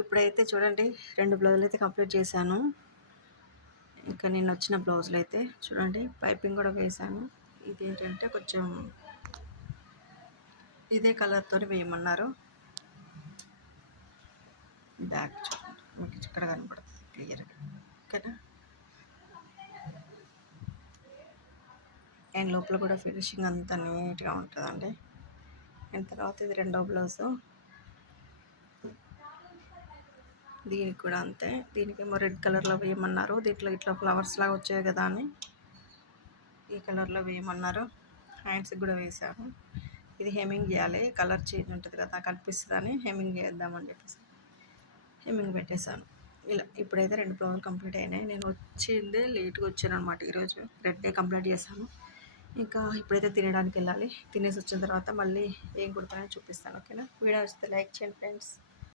ఇప్పుడైతే చూడండి 2 బ్లౌజులు అయితే కంప్లీట్ చేశాను. ఇంకా నిన్న వచ్చిన బ్లౌజులు అయితే చూడండి పైపింగ్ కూడా వేశాను. ఇదేంటంటే కొంచెం ఇదే కలర్తో వేయమన్నారు. బ్యాక్ చూడండి మీకు ఇక్కడ కనపడుతుంది క్లియర్గా, ఓకేనా. అండ్ లోపల కూడా ఫినిషింగ్ అంతా నీట్గా ఉంటుందండి. అండ్ తర్వాత ఇది రెండో బ్లౌజు, దీనికి కూడా అంతే. దీనికేమో రెడ్ కలర్లో వేయమన్నారు. దీంట్లో ఇట్లా ఫ్లవర్స్ లాగా వచ్చాయి కదా అని ఈ కలర్లో వేయమన్నారు. హ్యాండ్స్కి కూడా వేసాను. ఇది హెమ్మింగ్ చేయాలి, కలర్ చేంజ్ ఉంటుంది కదా కనిపిస్తుందని హెమ్మింగ్ చేద్దామని చెప్పేసి హెమ్మింగ్ పెట్టేశాను. ఇలా ఇప్పుడైతే 2 బ్లౌజులు కంప్లీట్ అయినాయి. నేను వచ్చిందే లేట్గా వచ్చాను అనమాట. ఈరోజు రెడ్డే కంప్లీట్ చేశాను. ఇంకా ఇప్పుడైతే తినడానికి వెళ్ళాలి. తినేసి వచ్చిన తర్వాత మళ్ళీ ఏం కుడతానని చూపిస్తాను, ఓకేనా. వీడియో వస్తే లైక్ చేయండి ఫ్రెండ్స్.